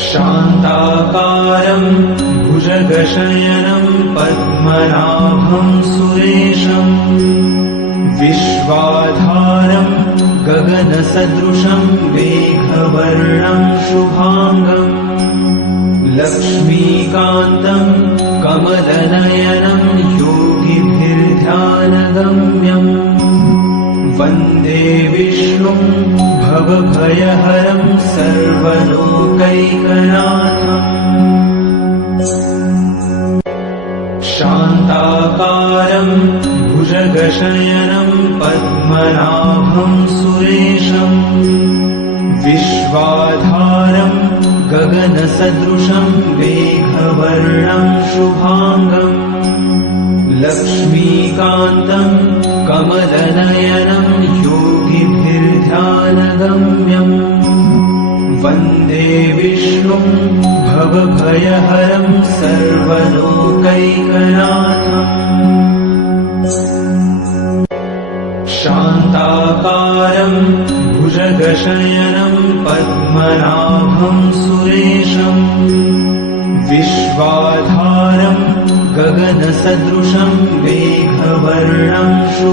शान्ताकारं भुजगशयनं पद्मनाभं सुरेशं विश्वाधारं गगनसदृशं मेघवर्णं शुभांगं लक्ष्मीकान्तं कमलनयनं योगिभिर्ध्यानगम्यं वन्दे विष्णुं भवभयहरं सर्वलोकैकनाथम् शान्ताकारं भुजगशयनं पद्मनाभं सुरेशं विश्वाधारं गगनसदृशं मेघवर्णं शुभांगं लक्ष्मीकान्तं कमलनयनं योगिभिर्ध्यानगम्यं वन्दे विष्णुं भवभयहरं सर्वलोकैकनाथम् शान्ताकारं भुजगशयनं पद्मनाभं सुरेशं विश्वाधारं गगनसदृशं मेघवर्णं शुभांगं